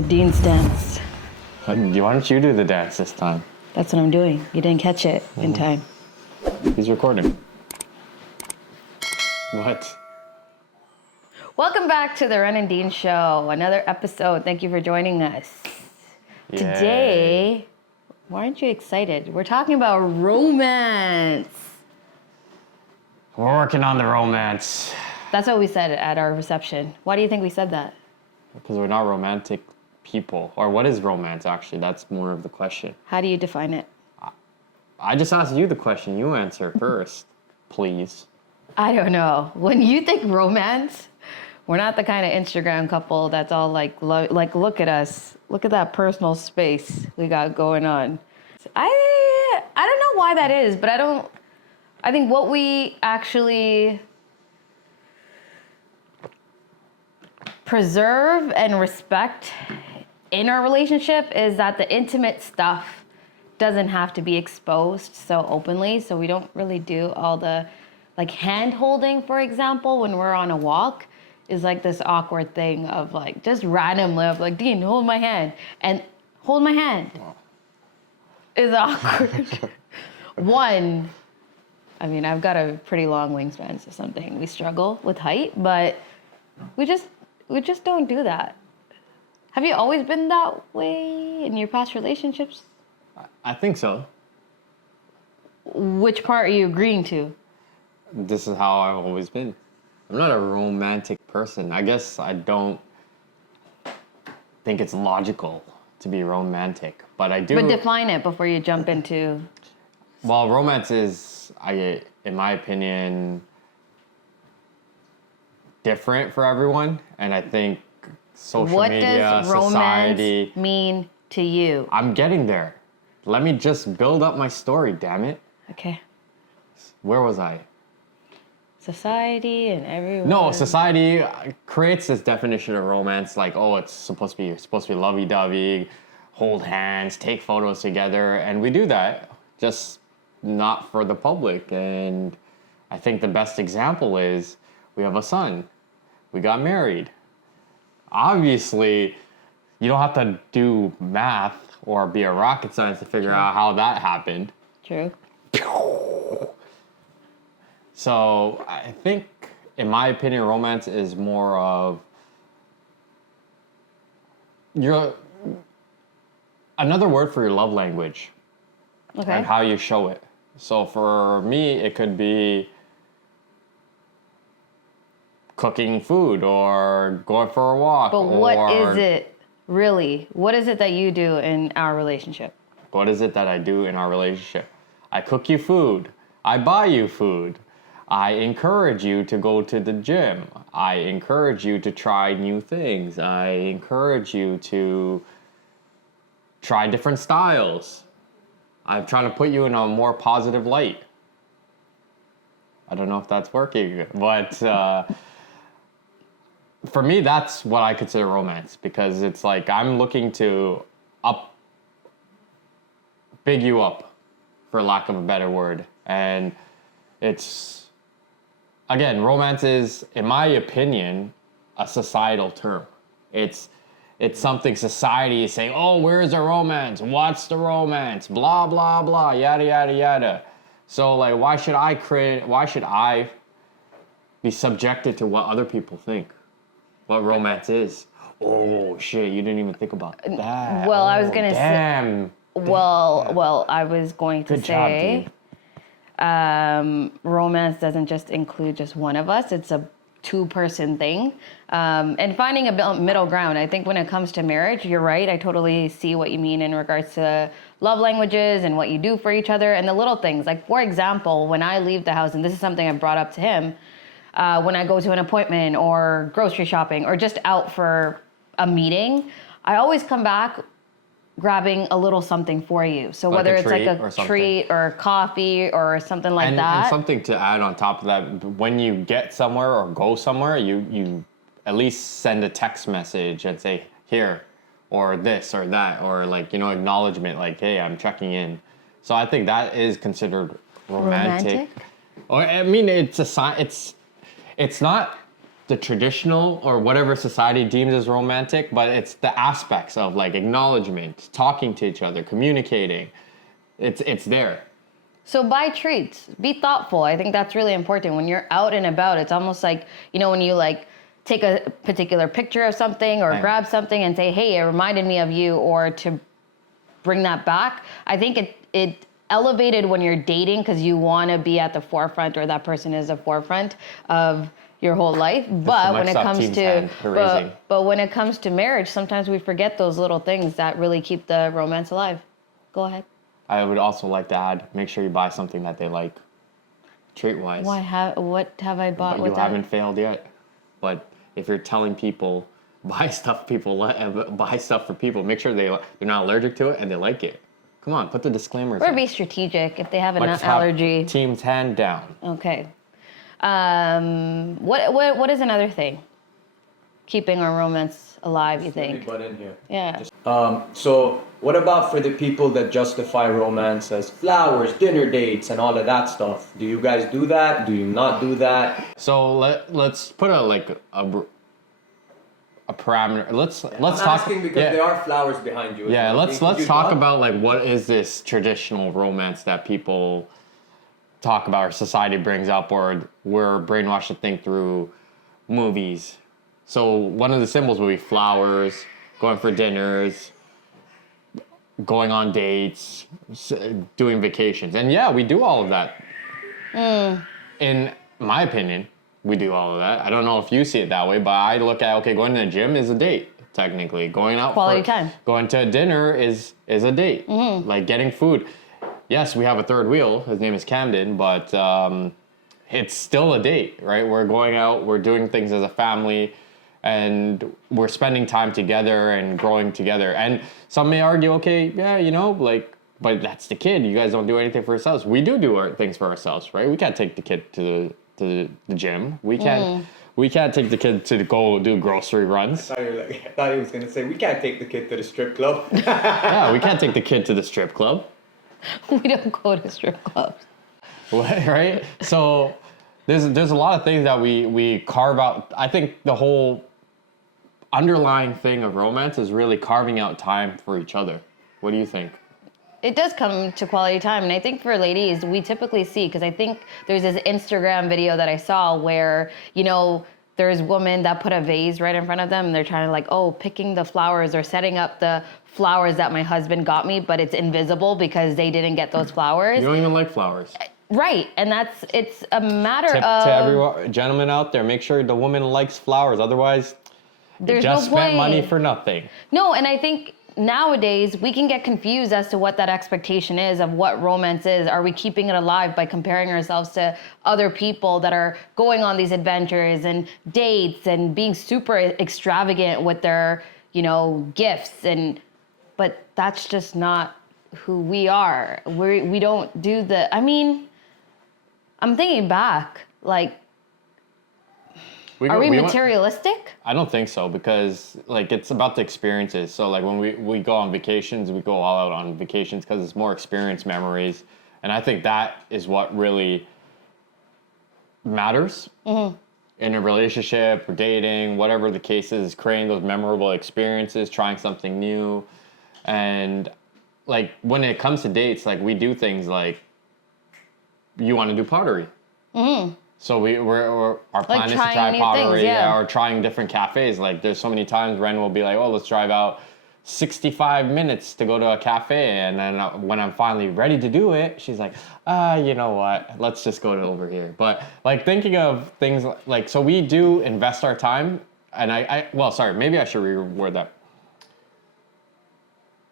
Dean's dance. Why don't you do the dance this time? That's what I'm doing. You didn't catch it in time. He's recording. What? Welcome back to the Ren and Dean Show. Another episode. Thank you for joining us. Yay. Today, why aren't you excited? We're talking about romance. We're working on the romance. That's what we said at our reception. Why do you think we said that? Because we're not romantic people. Or what is romance, actually? That's more of the question. How do you define it? I just asked you the question. You answer first, please. I don't know. When you think romance, we're not the kind of Instagram couple that's all like look at us. Look at that personal space we got going on. I don't know why that is, but I think what we actually preserve and respect in our relationship is that the intimate stuff doesn't have to be exposed so openly. So we don't really do all the like hand holding, for example, when we're on a walk is like this awkward thing of like just randomly of like, Dean, hold my hand. And hold my hand is awkward. One, I mean, I've got a pretty long wingspan, so something we struggle with height, but we just don't do that. Have you always been that way in your past relationships? I think so. Which part are you agreeing to? This is how I've always been. I'm not a romantic person. I guess I don't think it's logical to be romantic, but I do. But define it before you jump into... Well, romance is, in my opinion, different for everyone, and I think social media, what does romance society mean to you? I'm getting there. Let me just build up my story, damn it. Okay. Where was I? Society and everyone. No, society creates this definition of romance like, oh, it's supposed to be lovey-dovey, hold hands, take photos together, and we do that, just not for the public. And I think the best example is we have a son. We got married. Obviously, you don't have to do math or be a rocket scientist to figure out how that happened. True. So I think, in my opinion, romance is more of another word for your love language. Okay. And how you show it. So for me, it could be cooking food or going for a walk. But what is it really? What is it that you do in our relationship? What is it that I do in our relationship? I cook you food. I buy you food. I encourage you to go to the gym. I encourage you to try new things. I encourage you to try different styles. I'm trying to put you in a more positive light. I don't know if that's working, but for me, that's what I consider romance, because it's like I'm looking to big you up, for lack of a better word. And it's, again, romance is, in my opinion, a societal term. It's something society is saying, oh, where's the romance? What's the romance? Blah, blah, blah, yada, yada, yada. So, like, why should I be subjected to what other people think? What romance is? Oh, shit, you didn't even think about that. Well, I was going to say... Damn. Well, I was going to Good job, say... romance doesn't just include just one of us. It's a two-person thing. And finding a middle ground. I think when it comes to marriage, you're right. I totally see what you mean in regards to love languages and what you do for each other and the little things. Like, for example, when I leave the house, and this is something I brought up to him, when I go to an appointment or grocery shopping or just out for a meeting, I always come back grabbing a little something for you. So like whether it's like or a something. Treat or coffee or something like that. And something to add on top of that, when you get somewhere or go somewhere, you at least send a text message and say, here, or this or that, or like, acknowledgement, like, hey, I'm checking in. So I think that is considered romantic. Or I mean, it's not the traditional or whatever society deems as romantic, but it's the aspects of like acknowledgement, talking to each other, communicating. It's there. So buy treats. Be thoughtful. I think that's really important. When you're out and about, it's almost like, you know, when you like take a particular picture of something or Right. grab something and say, hey, it reminded me of you, or to bring that back. I think it elevated when you're dating because you want to be at the forefront, or that person is the forefront of your whole life. But when it Microsoft comes Teams to hand raising. but when it comes to marriage, sometimes we forget those little things that really keep the romance alive. Go ahead. I would also like to add, make sure you buy something that they like, treat-wise. What have I bought But with you that? haven't failed yet. But if you're telling people buy stuff buy stuff for people, make sure they're not allergic to it and they like it. Come on, put the disclaimers. Or in. be strategic if they have an Like, have allergy. Teams hand down. Okay. What is another thing keeping our romance alive, you Let me think? butt in here. Yeah. So what about for the people that justify romance as flowers, dinner dates, and all of that stuff? Do you guys do that? Do you not do that? So let's put a parameter. Let's I'm talk. asking because there are flowers behind you. Yeah, let's You talk not? about like what is this traditional romance that people talk about, or society brings up, or we're brainwashed to think through movies. So one of the symbols would be flowers, going for dinners, going on dates, doing vacations, and yeah, we do all of that. In my opinion, we do all of that. I don't know if you see it that way, but I look at, okay, going to the gym is a date. Technically, going out Quality time. going to a dinner is a date. Like getting food. Yes, we have a third wheel. His name is Camden, but it's still a date, right? We're going out, we're doing things as a family, and we're spending time together and growing together. And some may argue, okay, yeah, you know, like, but that's the kid. You guys don't do anything for yourselves. We do our things for ourselves, right? We can't take the kid to the gym. We can't take the kid to go do grocery runs. I thought he was gonna say we can't take the kid to the strip club. Yeah, we can't take the kid to the strip club. We don't go to strip clubs. Right? So there's a lot of things that we carve out. I think the whole underlying thing of romance is really carving out time for each other. What do you think? It does come to quality time. And I think for ladies, we typically see, because I think there's this Instagram video that I saw where, you know, there's women that put a vase right in front of them and they're trying to like, oh, picking the flowers or setting up the flowers that my husband got me, but it's invisible because they didn't get those flowers. You don't even like flowers. Right. And it's a matter Tip of... to every gentleman out there, make sure the woman likes flowers. Otherwise, you There's just no spent money point. for nothing. No, and I think nowadays we can get confused as to what that expectation is of what romance is. Are we keeping it alive by comparing ourselves to other people that are going on these adventures and dates and being super extravagant with their, you know, gifts? But that's just not who we are. We don't do the, I mean, I'm thinking back, like, are we materialistic? I don't think so, because like it's about the experiences. So like when we go on vacations, we go all out on vacations because it's more experience memories. And I think that is what really matters in a relationship or dating, whatever the case is, creating those memorable experiences, trying something new. And like when it comes to dates, like we do things like, you want to do pottery. So we're our plan is to trying try new pottery, things, yeah. or trying different cafes. Like there's so many times Ren will be like, oh, let's drive out 65 minutes to go to a cafe, and then when I'm finally ready to do it, she's like, you know what? Let's just go to over here. But like thinking of things like, so we do invest our time, and well, sorry, maybe I should reword that.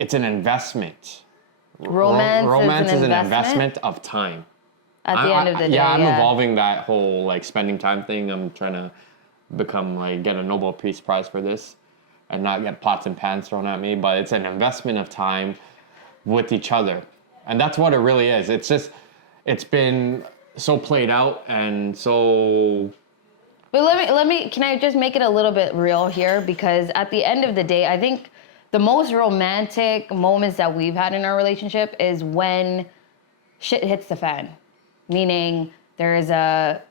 It's an investment. Romance is an investment of time. At the end of the day, I'm evolving that whole like spending time thing. I'm trying to become like get a Nobel Peace Prize for this, and not get pots and pans thrown at me. But it's an investment of time with each other, and that's what it really is. It's just it's been so played out and so. But let me. Can I just make it a little bit real here? Because at the end of the day, I think the most romantic moments that we've had in our relationship is when shit hits the fan. Meaning there is a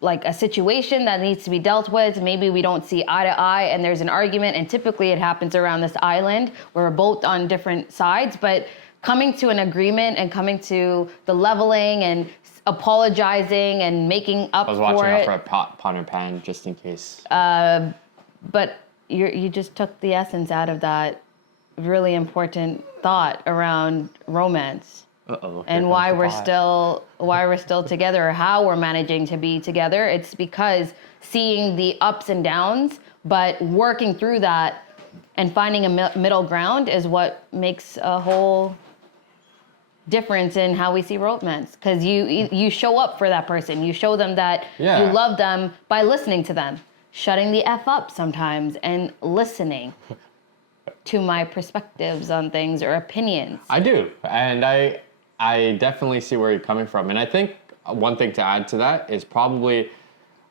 like a situation that needs to be dealt with. Maybe we don't see eye to eye and there's an argument, and typically it happens around this island where we're both on different sides, but coming to an agreement and coming to the leveling and apologizing and making up I was for watching out it. for a pot and pan just in case. But you just took the essence out of that really important thought around romance. Uh-oh. And why we're still together, or how we're managing to be together. It's because seeing the ups and downs, but working through that and finding a middle ground is what makes a whole difference in how we see romance. Because you show up for that person, you show them that Yeah. you love them by listening to them, shutting the F up sometimes and listening to my perspectives on things or opinions. I do, and I definitely see where you're coming from, and I think one thing to add to that is probably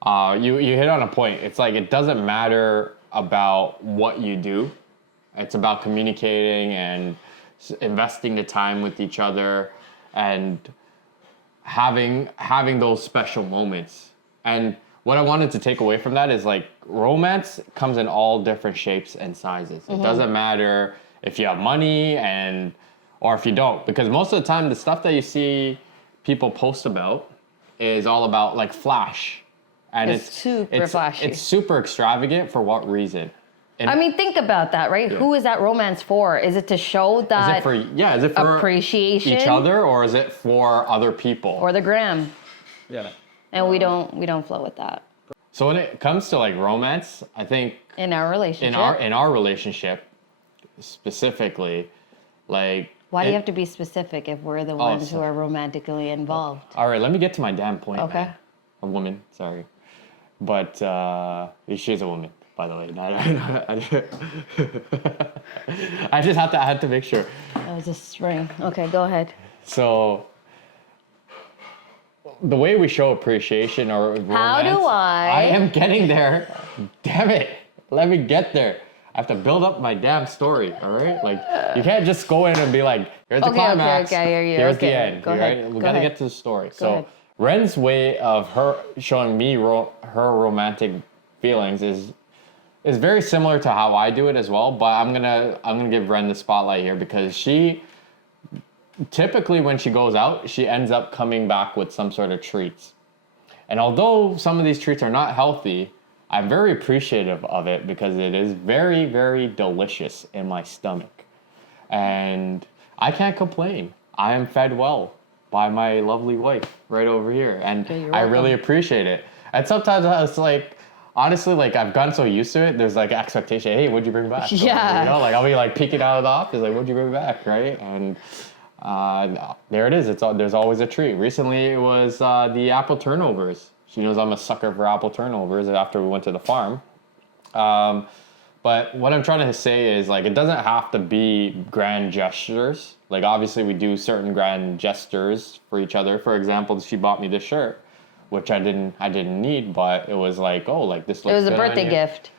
you hit on a point. It's like it doesn't matter about what you do; it's about communicating and investing the time with each other and having those special moments. And what I wanted to take away from that is like romance comes in all different shapes and sizes. It doesn't matter if you have money or if you don't, because most of the time the stuff that you see people post about is all about like flash, and It's super flashy. It's super extravagant. For what reason? And I mean, think about that, right? Yeah. Who is that romance for? Is it to show is that it for appreciation each other, or is it for other people? or the gram? Yeah. And we don't flow with that So when it comes to like romance, I think in our relationship. in our relationship specifically, like Why do you have to be specific if we're the ones who sorry. are romantically involved? all right, let me get to my damn point. Okay. man. A woman, sorry, but she is a woman, by the way. I just had to make sure. That was a string. Okay, go ahead. So the way we show appreciation or romance, How do I? I am getting there. Damn it. Let me get there. I have to build up my damn story, all right? Like, you can't just go in and be like, here's the climax, okay, I hear you. here's Okay, the end, go all ahead, right? go We gotta ahead. get to the story. ahead. So, Ren's way of her showing me her romantic feelings is very similar to how I do it as well, but I'm gonna give Ren the spotlight here because she typically when she goes out, she ends up coming back with some sort of treats. And although some of these treats are not healthy, I'm very appreciative of it because it is very, very delicious in my stomach. And I can't complain. I am fed well by my lovely wife right over here. And Okay, you're I really welcome. appreciate it. And sometimes it's like, honestly, like I've gotten so used to it, there's like expectation, hey, what'd you bring back? Or, Yeah. you know, like I'll be like peeking out of the office, like, what'd you bring back, right? And there it is. There's always a treat. Recently, it was the apple turnovers. She knows I'm a sucker for apple turnovers after we went to the farm. But what I'm trying to say is like it doesn't have to be grand gestures. Like obviously we do certain grand gestures for each other. For example, she bought me this shirt, which I didn't need, but it was like, oh, like this looks It was a good on birthday you. gift.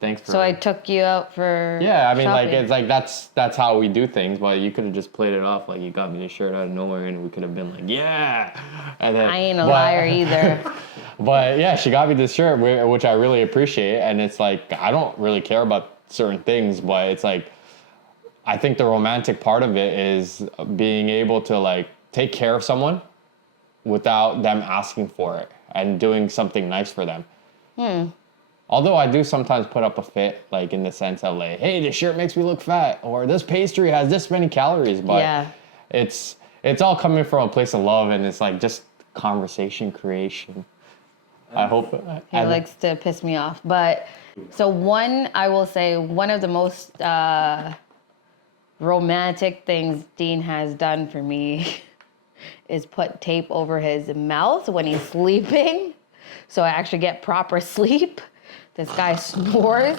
Thanks for So I took you out for Yeah, I mean, like shopping. it's like that's how we do things. But you could have just played it off like you got me this shirt out of nowhere, and we could have been like, yeah. And then I ain't a liar either. But yeah, she got me this shirt, which I really appreciate. And it's like I don't really care about certain things, but it's like I think the romantic part of it is being able to like take care of someone without them asking for it and doing something nice for them. Although I do sometimes put up a fit, like in the sense of like, hey, this shirt makes me look fat, or this pastry has this many calories, but Yeah. it's all coming from a place of love, and it's like just conversation creation. I hope. He likes to piss me off. But so I will say one of the most romantic things Dean has done for me is put tape over his mouth when he's sleeping. So I actually get proper sleep. This guy snores.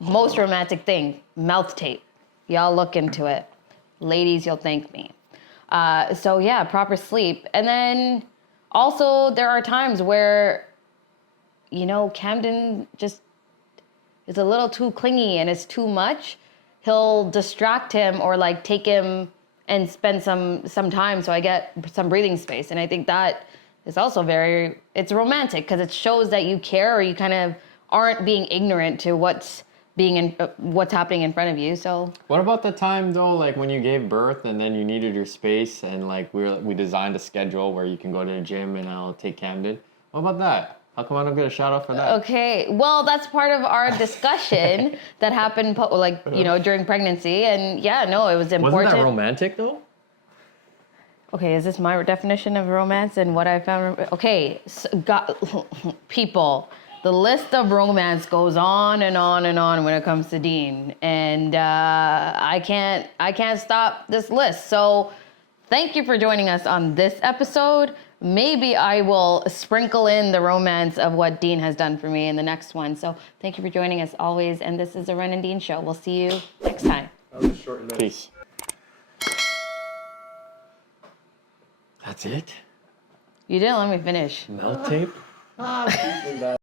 Most romantic thing, mouth tape. Y'all look into it. Ladies, you'll thank me. So yeah, proper sleep. And then also there are times where, you know, Camden just is a little too clingy and it's too much. He'll distract him or like take him and spend some time so I get some breathing space. And I think that is also it's romantic because it shows that you care, or you kind of aren't being ignorant to what's happening in front of you. So What about the time though, like when you gave birth and then you needed your space, and like we designed a schedule where you can go to the gym and I'll take Camden. What about that? How come I don't get a shout out for that? okay, well, that's part of our discussion that happened during pregnancy. And yeah, no, it was important. Wasn't that romantic though? Okay, is this my definition of romance and what I found? Okay, so people, the list of romance goes on and on and on when it comes to Dean, and I can't stop this list. So, thank you for joining us on this episode. Maybe I will sprinkle in the romance of what Dean has done for me in the next one. So, thank you for joining us always, and this is the Ren and Dean Show. We'll see you next time. That was a short list. Peace. That's it? You didn't let me finish. Melt tape? Ah,